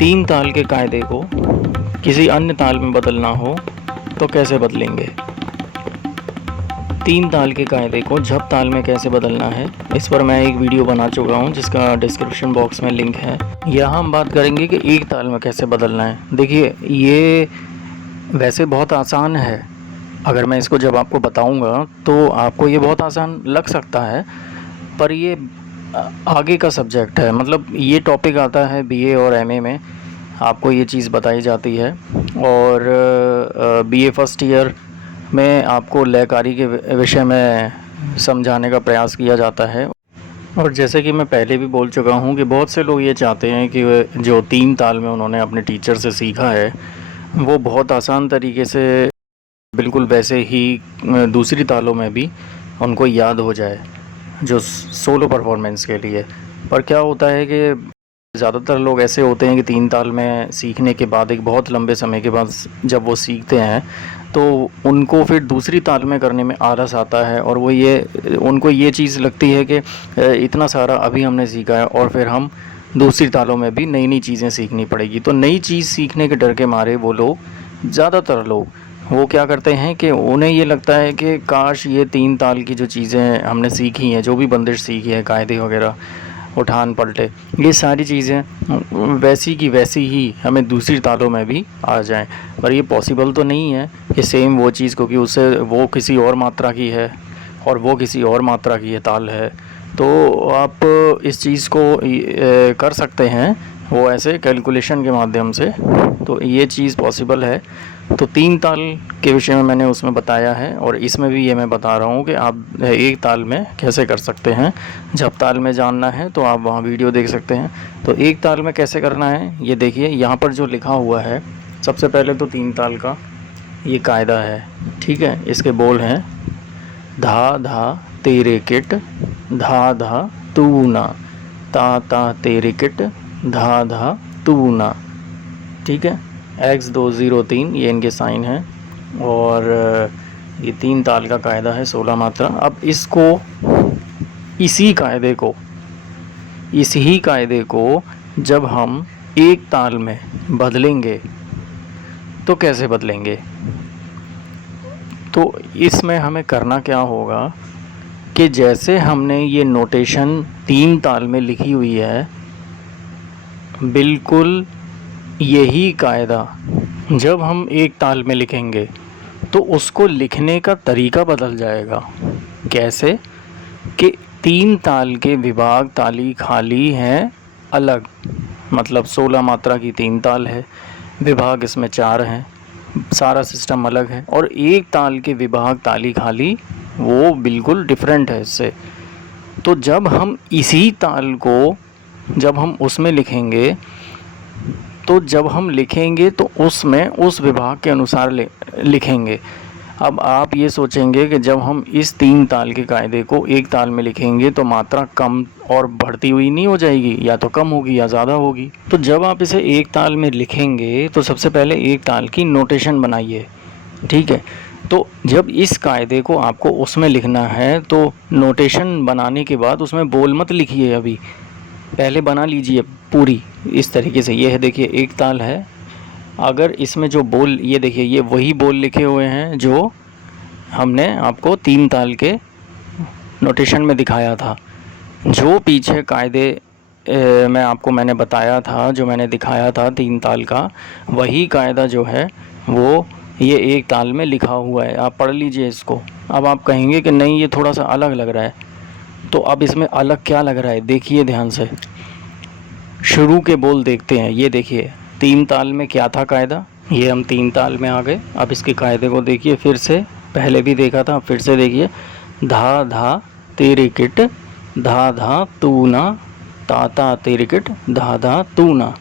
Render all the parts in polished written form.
तीन ताल के कायदे को किसी अन्य ताल में बदलना हो तो कैसे बदलेंगे। तीन ताल के कायदे को जप ताल में कैसे बदलना है, इस पर मैं एक वीडियो बना चुका हूँ जिसका डिस्क्रिप्शन बॉक्स में लिंक है। यहाँ हम बात करेंगे कि एक ताल में कैसे बदलना है। देखिए, ये वैसे बहुत आसान है। अगर मैं इसको जब आपको बताऊँगा तो आपको ये बहुत आसान लग सकता है, पर ये आगे का सब्जेक्ट है। मतलब ये टॉपिक आता है बीए और एमए में, आपको ये चीज़ बताई जाती है। और बीए फर्स्ट ईयर में आपको लयकारी के विषय में समझाने का प्रयास किया जाता है। और जैसे कि मैं पहले भी बोल चुका हूँ कि बहुत से लोग ये चाहते हैं कि जो तीन ताल में उन्होंने अपने टीचर से सीखा है वो बहुत आसान तरीके से बिल्कुल वैसे ही दूसरी तालों में भी उनको याद हो जाए, जो सोलो परफॉर्मेंस के लिए। पर क्या होता है कि ज़्यादातर लोग ऐसे होते हैं कि तीन ताल में सीखने के बाद एक बहुत लंबे समय के बाद जब वो सीखते हैं तो उनको फिर दूसरी ताल में करने में आलस आता है, और वो उनको ये चीज़ लगती है कि इतना सारा अभी हमने सीखा है और फिर हम दूसरी तालों में भी नई नई चीज़ें सीखनी पड़ेगी। तो नई चीज़ सीखने के डर के मारे वो लोग, ज़्यादातर लोग, वो क्या करते हैं कि उन्हें ये लगता है कि काश ये तीन ताल की जो चीज़ें हमने सीखी हैं, जो भी बंदिश सीखी है, कायदे वगैरह, उठान पलटे, ये सारी चीज़ें वैसी की वैसी ही हमें दूसरी तालों में भी आ जाएं। पर ये पॉसिबल तो नहीं है कि सेम वो चीज़, क्योंकि उससे वो किसी और मात्रा की है और वो किसी और मात्रा की ये ताल है। तो आप इस चीज़ को कर सकते हैं वो ऐसे कैलकुलेशन के माध्यम से, तो ये चीज़ पॉसिबल है। तो तीन ताल के विषय में मैंने उसमें बताया है, और इसमें भी ये मैं बता रहा हूँ कि आप एक ताल में कैसे कर सकते हैं। जब ताल में जानना है तो आप वहाँ वीडियो देख सकते हैं। तो एक ताल में कैसे करना है ये देखिए, यहाँ पर जो लिखा हुआ है, सबसे पहले तो तीन ताल का ये कायदा है, ठीक है। इसके बोल हैं, धा धा तेरे किट, धा धा तू ना, ता तेरे किट, धा धा तू ना, ठीक है। X203 ये इनके साइन हैं, और ये तीन ताल का कायदा है, 16 मात्रा। अब इसको, इसी कायदे को जब हम एक ताल में बदलेंगे तो कैसे बदलेंगे। तो इसमें हमें करना क्या होगा कि जैसे हमने ये नोटेशन तीन ताल में लिखी हुई है, बिल्कुल यही कायदा जब हम एक ताल में लिखेंगे तो उसको लिखने का तरीका बदल जाएगा। कैसे कि तीन ताल के विभाग ताली खाली हैं अलग, मतलब 16 मात्रा की तीन ताल है, विभाग इसमें 4 हैं, सारा सिस्टम अलग है। और एक ताल के विभाग ताली खाली वो बिल्कुल डिफरेंट है इससे। तो जब हम इसी ताल को जब हम उसमें लिखेंगे, तो जब हम लिखेंगे तो उसमें उस विभाग के अनुसार लिखेंगे। अब आप ये सोचेंगे कि जब हम इस तीन ताल के कायदे को एक ताल में लिखेंगे तो मात्रा कम और बढ़ती हुई नहीं हो जाएगी, या तो कम होगी या ज़्यादा होगी। तो जब आप इसे एक ताल में लिखेंगे तो सबसे पहले एक ताल की नोटेशन बनाइए, ठीक है। तो जब इस कायदे को आपको उसमें लिखना है तो नोटेशन बनाने के बाद उसमें बोल मत लिखिए, अभी पहले बना लीजिए पूरी इस तरीके से। ये है, देखिए एक ताल है, अगर इसमें जो बोल, ये देखिए ये वही बोल लिखे हुए हैं जो हमने आपको तीन ताल के नोटेशन में दिखाया था। जो पीछे कायदे मैंने बताया था, जो मैंने दिखाया था तीन ताल का, वही कायदा जो है वो ये एक ताल में लिखा हुआ है। आप पढ़ लीजिए इसको। अब आप कहेंगे कि नहीं ये थोड़ा सा अलग लग रहा है, तो अब इसमें अलग क्या लग रहा है देखिए ध्यान से। शुरू के बोल देखते हैं। ये देखिए तीन ताल में क्या था कायदा, ये हम तीन ताल में आ गए। अब इसके कायदे को देखिए फिर से, पहले भी देखा था, फिर से देखिए, धा धा तेरे किट, धा धा तू ना, ता तेरे किट, धा धा तू ना,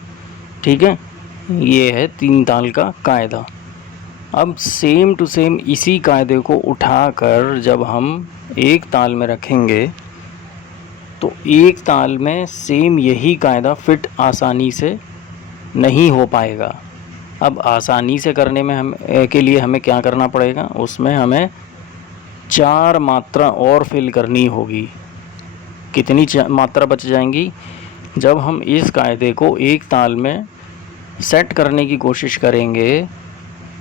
ठीक है। ये है तीन ताल का कायदा। अब सेम टू सेम इसी कायदे को उठाकर जब हम एक ताल में रखेंगे तो एक ताल में सेम यही कायदा फिट आसानी से नहीं हो पाएगा। अब आसानी से करने में के लिए हमें क्या करना पड़ेगा, उसमें हमें 4 मात्रा और फिल करनी होगी। कितनी मात्रा बच जाएंगी, जब हम इस कायदे को एक ताल में सेट करने की कोशिश करेंगे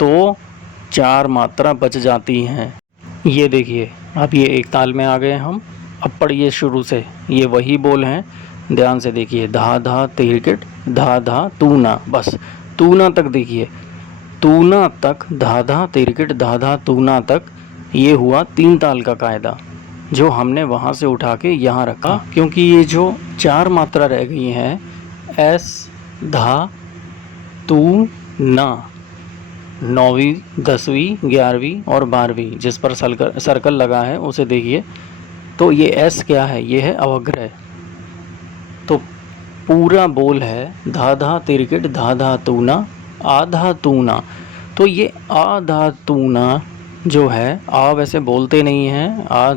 तो 4 मात्रा बच जाती हैं। ये देखिए, अब ये एक ताल में आ गए हम। अब पढ़िए शुरू से, ये वही बोल हैं, ध्यान से देखिए। धा धा तिरकिट धा धा तूना, बस तूना तक देखिए, तूना तक, धा धा तिरकिट धा धा तूना तक। ये हुआ 3 ताल का कायदा जो हमने वहाँ से उठा के यहाँ रखा, क्योंकि ये जो 4 मात्रा रह गई हैं, एस धा तू ना, 9वीं 10वीं 11वीं और 12वीं जिस पर सर्कल लगा है उसे देखिए। तो ये एस क्या है, ये है अवग्रह। तो पूरा बोल है धा धा तिरकिट धा धा तूना आधा तूना। तो ये आधा तूना जो है, आ वैसे बोलते नहीं हैं, आ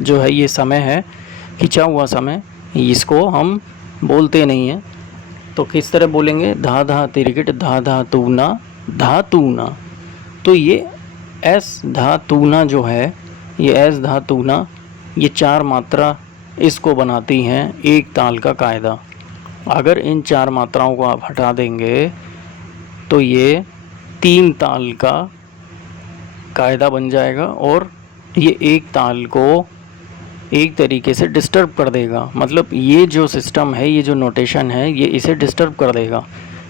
जो है ये समय है, खिंचा हुआ समय, इसको हम बोलते नहीं हैं। तो किस तरह बोलेंगे, धा धा तिरकिट धा धा तूना धातूना। तो ये एस धातूना जो है, ये एस धातूना, ये 4 मात्रा इसको बनाती हैं एक ताल का कायदा। अगर इन 4 मात्राओं को आप हटा देंगे तो ये 3 ताल का कायदा बन जाएगा और ये एक ताल को एक तरीके से डिस्टर्ब कर देगा। मतलब ये जो सिस्टम है, ये जो नोटेशन है, ये इसे डिस्टर्ब कर देगा,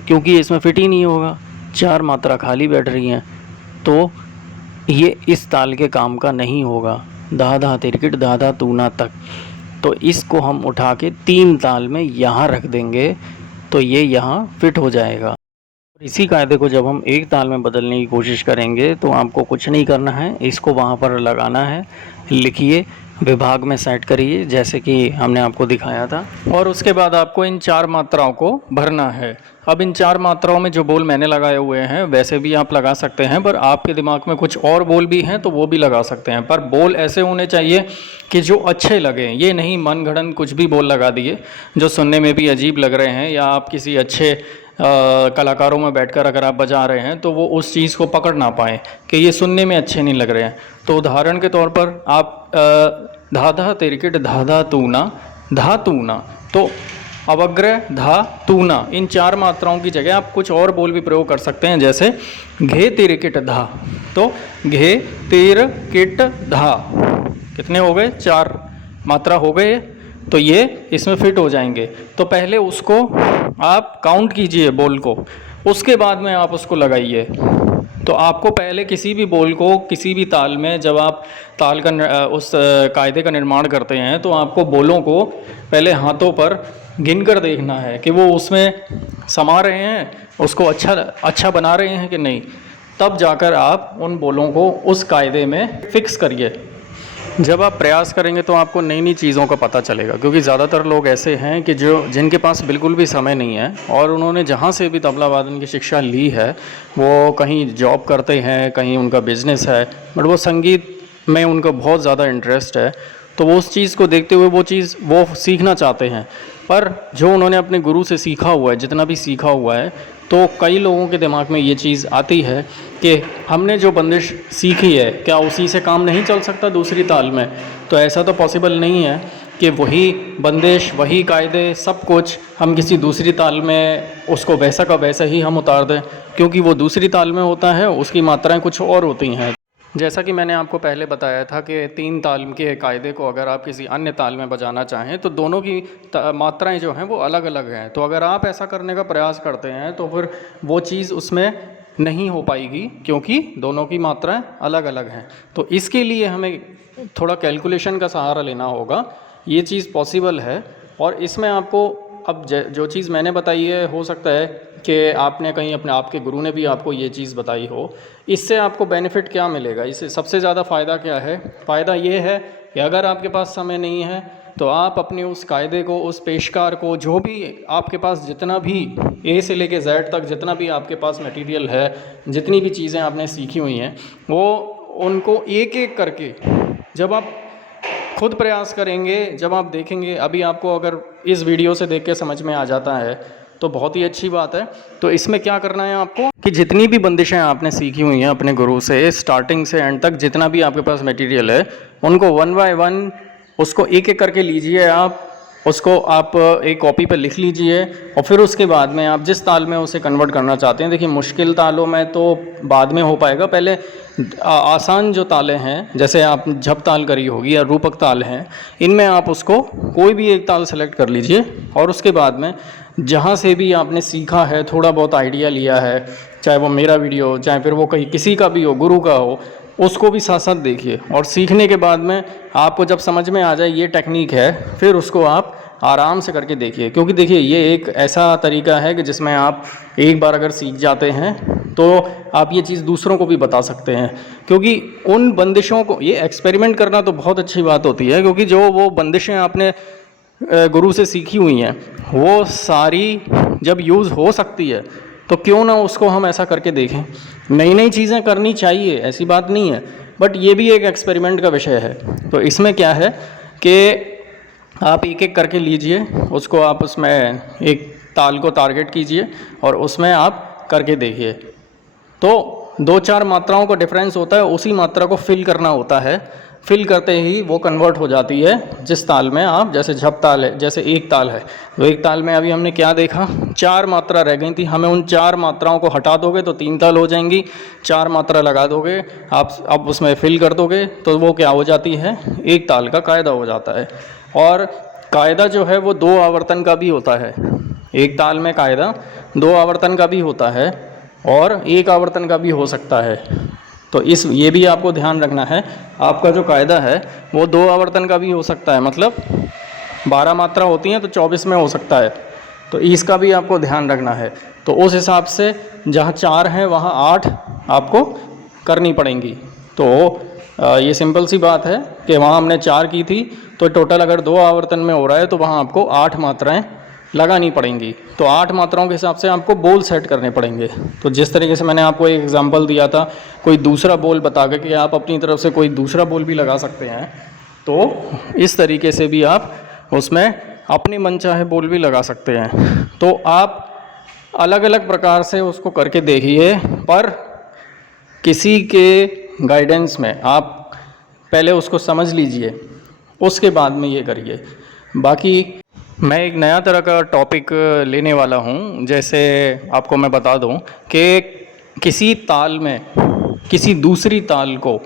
क्योंकि इसमें फिट ही नहीं होगा, 4 मात्रा खाली बैठ रही हैं, तो ये इस ताल के काम का नहीं होगा, धा धा तिरकिट धा धा तूना तक। तो इसको हम उठा के 3 ताल में यहाँ रख देंगे तो ये यहाँ फिट हो जाएगा। इसी कायदे को जब हम एक ताल में बदलने की कोशिश करेंगे तो आपको कुछ नहीं करना है, इसको वहाँ पर लगाना है, लिखिए, विभाग में सेट करिए जैसे कि हमने आपको दिखाया था, और उसके बाद आपको इन 4 मात्राओं को भरना है। अब इन 4 मात्राओं में जो बोल मैंने लगाए हुए हैं वैसे भी आप लगा सकते हैं, पर आपके दिमाग में कुछ और बोल भी हैं तो वो भी लगा सकते हैं, पर बोल ऐसे होने चाहिए कि जो अच्छे लगें। ये नहीं मनगढ़ंत कुछ भी बोल लगा दिए जो सुनने में भी अजीब लग रहे हैं, या आप किसी अच्छे कलाकारों में बैठकर अगर आप बजा रहे हैं तो वो उस चीज़ को पकड़ ना पाएँ कि ये सुनने में अच्छे नहीं लग रहे हैं। तो उदाहरण के तौर पर आप धा धा तिरकिट धा धा तूना धातूना, तो अवग्रह धा तूना, इन 4 मात्राओं की जगह आप कुछ और बोल भी प्रयोग कर सकते हैं, जैसे घे तिरकिट धा। तो घे तिर किट धा, कितने हो गए, 4 मात्रा हो गए, तो ये इसमें फिट हो जाएंगे। तो पहले उसको आप काउंट कीजिए बोल को, उसके बाद में आप उसको लगाइए। तो आपको पहले किसी भी बोल को किसी भी ताल में, जब आप ताल का उस कायदे का निर्माण करते हैं, तो आपको बोलों को पहले हाथों पर गिन कर देखना है कि वो उसमें समा रहे हैं, उसको अच्छा बना रहे हैं कि नहीं। तब जाकर आप उन बोलों को उस कायदे में फिक्स करिए। जब आप प्रयास करेंगे तो आपको नई नई चीज़ों का पता चलेगा, क्योंकि ज़्यादातर लोग ऐसे हैं कि जिनके पास बिल्कुल भी समय नहीं है, और उन्होंने जहाँ से भी तबला वादन की शिक्षा ली है वो कहीं जॉब करते हैं, कहीं उनका बिजनेस है, बट वो संगीत में उनका बहुत ज़्यादा इंटरेस्ट है, तो वो उस चीज़ को देखते हुए वो सीखना चाहते हैं। पर जो उन्होंने अपने गुरु से सीखा हुआ है, जितना भी सीखा हुआ है, तो कई लोगों के दिमाग में ये चीज़ आती है कि हमने जो बंदिश सीखी है, क्या उसी से काम नहीं चल सकता दूसरी ताल में। तो ऐसा तो पॉसिबल नहीं है कि वही बंदिश, वही कायदे, सब कुछ हम किसी दूसरी ताल में उसको वैसा का वैसा ही हम उतार दें, क्योंकि वो दूसरी ताल में होता है, उसकी मात्राएं कुछ और होती हैं। जैसा कि मैंने आपको पहले बताया था कि 3 ताल के कायदे को अगर आप किसी अन्य ताल में बजाना चाहें तो दोनों की मात्राएं जो हैं वो अलग अलग हैं। तो अगर आप ऐसा करने का प्रयास करते हैं तो फिर वो चीज़ उसमें नहीं हो पाएगी, क्योंकि दोनों की मात्राएं अलग अलग हैं। तो इसके लिए हमें थोड़ा कैलकुलेशन का सहारा लेना होगा, ये चीज़ पॉसिबल है। और इसमें आपको अब जो चीज़ मैंने बताई है, हो सकता है कि आपने कहीं आपके गुरु ने भी आपको ये चीज़ बताई हो। इससे आपको बेनिफिट क्या मिलेगा, इससे सबसे ज़्यादा फ़ायदा क्या है? फ़ायदा ये है कि अगर आपके पास समय नहीं है तो आप अपने उस कायदे को, उस पेशकार को, जो भी आपके पास जितना भी ए से लेके जेड तक जितना भी आपके पास मटेरियल है, जितनी भी चीज़ें आपने सीखी हुई हैं, वो उनको एक एक करके जब आप खुद प्रयास करेंगे, जब आप देखेंगे, अभी आपको अगर इस वीडियो से देख के समझ में आ जाता है तो बहुत ही अच्छी बात है। तो इसमें क्या करना है आपको कि जितनी भी बंदिशें आपने सीखी हुई हैं अपने गुरु से, स्टार्टिंग से एंड तक जितना भी आपके पास मटेरियल है, उनको 1 बाय 1 उसको एक एक करके लीजिए आप, उसको आप एक कॉपी पर लिख लीजिए और फिर उसके बाद में आप जिस ताल में उसे कन्वर्ट करना चाहते हैं, देखिए मुश्किल तालों में तो बाद में हो पाएगा, पहले आसान जो तालें हैं जैसे आप झप ताल करी होगी या रूपक ताल हैं, इनमें आप उसको कोई भी एक ताल सेलेक्ट कर लीजिए और उसके बाद में जहाँ से भी आपने सीखा है, थोड़ा बहुत आइडिया लिया है, चाहे वो मेरा वीडियो हो, चाहे फिर वो कहीं किसी का भी हो, गुरु का हो, उसको भी साथ साथ देखिए और सीखने के बाद में आपको जब समझ में आ जाए ये टेक्निक है, फिर उसको आप आराम से करके देखिए। क्योंकि देखिए ये एक ऐसा तरीका है कि जिसमें आप एक बार अगर सीख जाते हैं तो आप ये चीज़ दूसरों को भी बता सकते हैं। क्योंकि उन बंदिशों को, ये एक्सपेरिमेंट करना तो बहुत अच्छी बात होती है, क्योंकि जो वो बंदिशें आपने गुरु से सीखी हुई हैं वो सारी जब यूज़ हो सकती है तो क्यों ना उसको हम ऐसा करके देखें। नई नई चीज़ें करनी चाहिए, ऐसी बात नहीं है, बट ये भी एक एक्सपेरिमेंट का विषय है। तो इसमें क्या है कि आप एक एक करके लीजिए, उसको आप उसमें एक ताल को टारगेट कीजिए और उसमें आप करके देखिए। तो 2-4 मात्राओं का डिफरेंस होता है, उसी मात्रा को फिल करना होता है, फिल करते ही वो कन्वर्ट हो जाती है जिस ताल में आप, जैसे झप ताल है, जैसे एक ताल है, तो एक ताल में अभी हमने क्या देखा, 4 मात्रा रह गई थी, हमें उन 4 मात्राओं को हटा दोगे तो 3 ताल हो जाएंगी, 4 मात्रा लगा दोगे आप, अब उसमें फिल कर दोगे तो वो क्या हो जाती है, एक ताल का कायदा हो जाता है। और कायदा जो है वो 2 आवर्तन का भी होता है, एक ताल में कायदा 2 आवर्तन का भी होता है और 1 आवर्तन का भी हो सकता है। तो ये भी आपको ध्यान रखना है, आपका जो कायदा है वो 2 आवर्तन का भी हो सकता है, मतलब 12 मात्रा होती हैं तो 24 में हो सकता है, तो इसका भी आपको ध्यान रखना है। तो उस हिसाब से जहाँ 4 हैं वहाँ 8 आपको करनी पड़ेंगी। तो ये सिंपल सी बात है कि वहाँ हमने 4 की थी, तो टोटल अगर 2 आवर्तन में हो रहा है तो वहाँ आपको 8 मात्राएं लगानी पड़ेंगी। तो 8 मात्राओं के हिसाब से आपको बोल सेट करने पड़ेंगे। तो जिस तरीके से मैंने आपको एक एग्जांपल दिया था, कोई दूसरा बोल बता के कि आप अपनी तरफ से कोई दूसरा बोल भी लगा सकते हैं, तो इस तरीके से भी आप उसमें अपनी मनचाहे बोल भी लगा सकते हैं। तो आप अलग अलग प्रकार से उसको करके देखिए, पर किसी के गाइडेंस में आप पहले उसको समझ लीजिए, उसके बाद में ये करिए। बाकी मैं एक नया तरह का टॉपिक लेने वाला हूँ, जैसे आपको मैं बता दूँ कि किसी ताल में किसी दूसरी ताल को,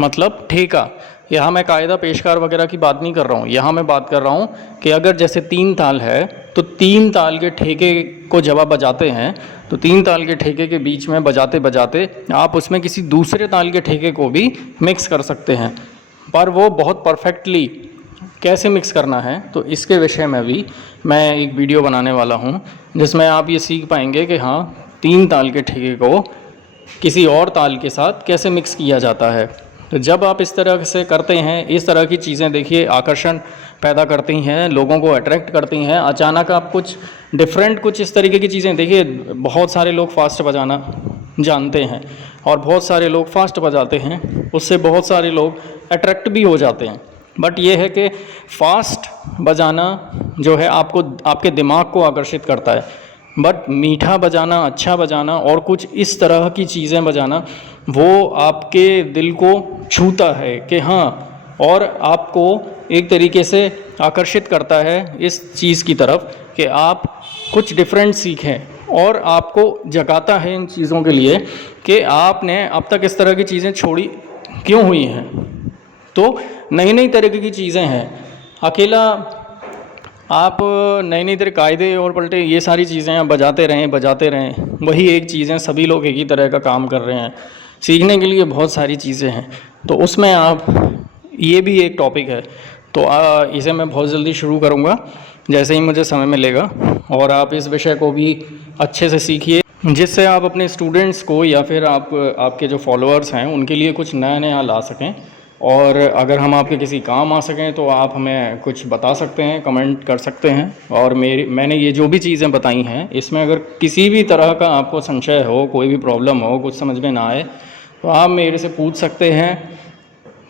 मतलब ठेका, यहाँ मैं कायदा पेशकार वगैरह की बात नहीं कर रहा हूँ, यहाँ मैं बात कर रहा हूँ कि अगर जैसे 3 ताल है तो 3 ताल के ठेके को जब आप बजाते हैं तो 3 ताल के ठेके के बीच में बजाते बजाते आप उसमें किसी दूसरे ताल के ठेके को भी मिक्स कर सकते हैं। पर वो बहुत परफेक्टली कैसे मिक्स करना है तो इसके विषय में भी मैं एक वीडियो बनाने वाला हूँ, जिसमें आप ये सीख पाएंगे कि हाँ 3 ताल के ठेके को किसी और ताल के साथ कैसे मिक्स किया जाता है। तो जब आप इस तरह से करते हैं, इस तरह की चीज़ें देखिए आकर्षण पैदा करती हैं, लोगों को अट्रैक्ट करती हैं। अचानक आप कुछ डिफरेंट, कुछ इस तरीके की चीज़ें देखिए, बहुत सारे लोग फास्ट बजाना जानते हैं और बहुत सारे लोग फास्ट बजाते हैं, उससे बहुत सारे लोग अट्रैक्ट भी हो जाते हैं। बट ये है कि फास्ट बजाना जो है आपको, आपके दिमाग को आकर्षित करता है, बट मीठा बजाना, अच्छा बजाना और कुछ इस तरह की चीज़ें बजाना वो आपके दिल को छूता है कि हाँ, और आपको एक तरीके से आकर्षित करता है इस चीज़ की तरफ कि आप कुछ डिफरेंट सीखें, और आपको जगाता है इन चीज़ों के लिए कि आपने अब तक इस तरह की चीज़ें छोड़ी क्यों हुई हैं। तो नई नई तरीके की चीज़ें हैं, अकेला आप नई नई तरह कायदे और पलटे ये सारी चीज़ें आप बजाते रहें, वही एक चीज़ें सभी लोग एक ही तरह का काम कर रहे हैं। सीखने के लिए बहुत सारी चीज़ें हैं, तो उसमें आप, ये भी एक टॉपिक है, तो इसे मैं बहुत जल्दी शुरू करूँगा जैसे ही मुझे समय मिलेगा, और आप इस विषय को भी अच्छे से सीखिए, जिससे आप अपने स्टूडेंट्स को या फिर आपके जो फॉलोअर्स हैं उनके लिए कुछ नया नया ला सकें। और अगर हम आपके किसी काम आ सकें तो आप हमें कुछ बता सकते हैं, कमेंट कर सकते हैं। और मैंने ये जो भी चीज़ें बताई हैं, इसमें अगर किसी भी तरह का आपको संशय हो, कोई भी प्रॉब्लम हो, कुछ समझ में ना आए, तो आप मेरे से पूछ सकते हैं।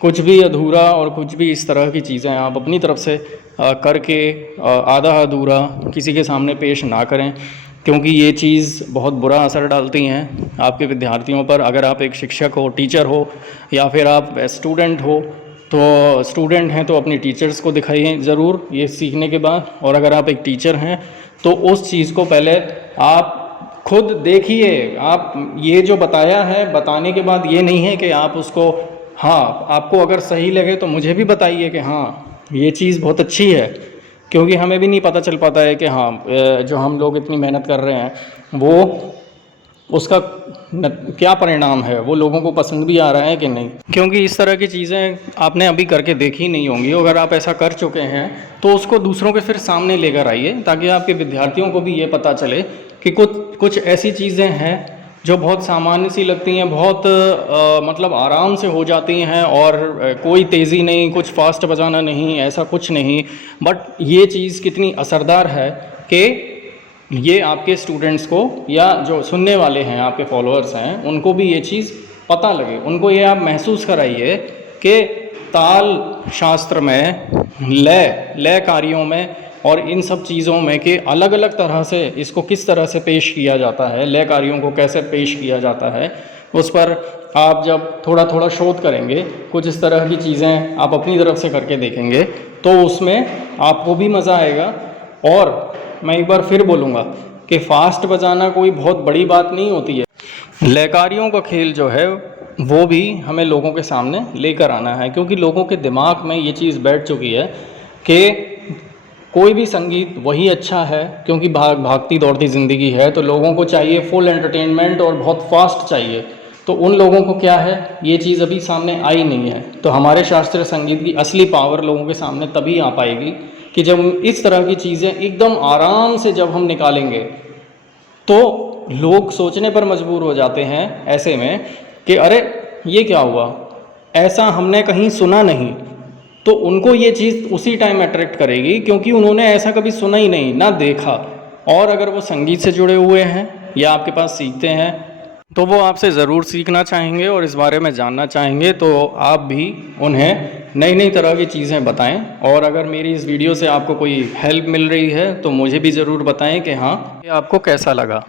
कुछ भी अधूरा और कुछ भी इस तरह की चीज़ें आप अपनी तरफ से करके आधा अधूरा किसी के सामने पेश ना करें, क्योंकि ये चीज़ बहुत बुरा असर डालती हैं आपके विद्यार्थियों पर। अगर आप एक शिक्षक हो, टीचर हो, या फिर आप स्टूडेंट हो, तो स्टूडेंट हैं तो अपनी टीचर्स को दिखाइए ज़रूर ये सीखने के बाद। और अगर आप एक टीचर हैं तो उस चीज़ को पहले आप खुद देखिए। आप ये जो बताया है, बताने के बाद ये नहीं है कि आप उसको, हाँ आपको अगर सही लगे तो मुझे भी बताइए कि हाँ ये चीज़ बहुत अच्छी है, क्योंकि हमें भी नहीं पता चल पाता है कि हाँ जो हम लोग इतनी मेहनत कर रहे हैं वो उसका क्या परिणाम है, वो लोगों को पसंद भी आ रहा है कि नहीं। क्योंकि इस तरह की चीज़ें आपने अभी करके देखी नहीं होंगी। अगर आप ऐसा कर चुके हैं तो उसको दूसरों के फिर सामने लेकर आइए, ताकि आपके विद्यार्थियों को भी ये पता चले कि कुछ ऐसी चीज़ें हैं जो बहुत सामान्य सी लगती हैं, बहुत मतलब आराम से हो जाती हैं और कोई तेज़ी नहीं, कुछ फास्ट बजाना नहीं, ऐसा कुछ नहीं। बट ये चीज़ कितनी असरदार है कि ये आपके स्टूडेंट्स को या जो सुनने वाले हैं, आपके फॉलोअर्स हैं, उनको भी ये चीज़ पता लगे। उनको ये आप महसूस कराइए कि ताल शास्त्र में, लय कार्यों में और इन सब चीज़ों में कि अलग अलग तरह से इसको किस तरह से पेश किया जाता है, लय कार्यों को कैसे पेश किया जाता है, उस पर आप जब थोड़ा थोड़ा शोध करेंगे, कुछ इस तरह की चीज़ें आप अपनी तरफ से करके देखेंगे, तो उसमें आपको भी मज़ा आएगा। और मैं एक बार फिर बोलूँगा कि फास्ट बजाना कोई बहुत बड़ी बात नहीं होती है। लयकारियों का खेल जो है वो भी हमें लोगों के सामने लेकर आना है, क्योंकि लोगों के दिमाग में ये चीज़ बैठ चुकी है कि कोई भी संगीत वही अच्छा है, क्योंकि भागती दौड़ती ज़िंदगी है, तो लोगों को चाहिए फुल एंटरटेनमेंट और बहुत फास्ट चाहिए। तो उन लोगों को क्या है, ये चीज़ अभी सामने आई नहीं है। तो हमारे शास्त्रीय संगीत की असली पावर लोगों के सामने तभी आ पाएगी कि जब इस तरह की चीज़ें एकदम आराम से जब हम निकालेंगे, तो लोग सोचने पर मजबूर हो जाते हैं ऐसे में कि अरे ये क्या हुआ, ऐसा हमने कहीं सुना नहीं। तो उनको ये चीज़ उसी टाइम अट्रैक्ट करेगी, क्योंकि उन्होंने ऐसा कभी सुना ही नहीं, ना देखा। और अगर वो संगीत से जुड़े हुए हैं या आपके पास सीखते हैं, तो वो आपसे ज़रूर सीखना चाहेंगे और इस बारे में जानना चाहेंगे। तो आप भी उन्हें नई नई तरह की चीज़ें बताएं। और अगर मेरी इस वीडियो से आपको कोई हेल्प मिल रही है तो मुझे भी ज़रूर बताएं कि हाँ ये आपको कैसा लगा।